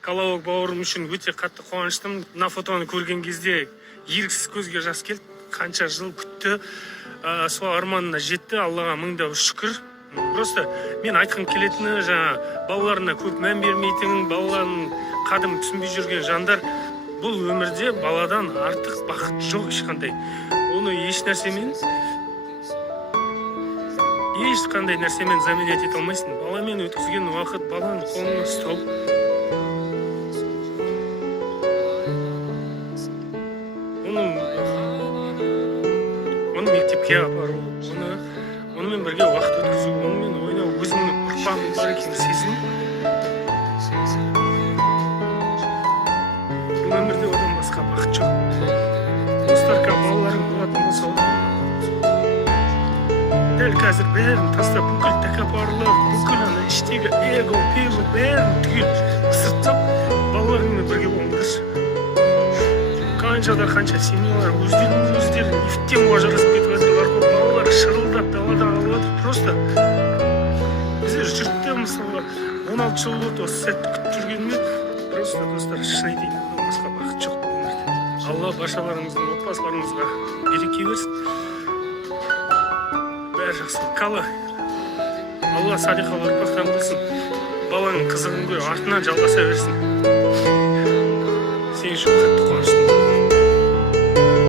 Колобок бауырым үшін өте қатты қуаныштымын. Мына фотоны көрген кезде еріксіз көзге жас келді. Қанша жыл күтті, сол арманына жетті. Аллаға мыңда шүкір. Просто мен айтқым келетіні, жаңа балаларына көп мән бермейтін, балаларын қадым түсінбей жүрген жандар, бұл өмірде баладан артық бақыт жоқ ешқандай. Оны ешқандай нәрсемен заменять ете алмайсың. Баламен өткізген уақыт, баланың қолына ұстау. Оны мектепке апару, онымен бірге уақыт өткізу, онымен ойнау, өзіңнің ұрпағың бар екенін сезіну. Бұл өмірде одан басқа бақыт жоқ. Достарға балаларың болатын болса, дәл қазір бәрін тастап, бүкіл тәкаппарлық, бүкіл іштегі эго, пего, бәрін түгел сырттап, балаларыңмен бірге болыңдаршы. Қанша семьялар өздерін ефтен ажырасып кетіп жатырlar, балалар шырылдап далада қалып жатыр. Просто біздер жүртте мысалға 16 жыл болды осы сәтті күтіп жүргеніме, просто достар, шын айтайын, одан басқа бақыт жоқ бұл өмірде. Алла баршаларыңыздың отбасыларыңызға береке берсін. Бәрі жақсы. Кала, Алла салиқалы ұрпақтан қылсын. Баланың қызығын көріп артынан жалғаса берсін. Сен үшін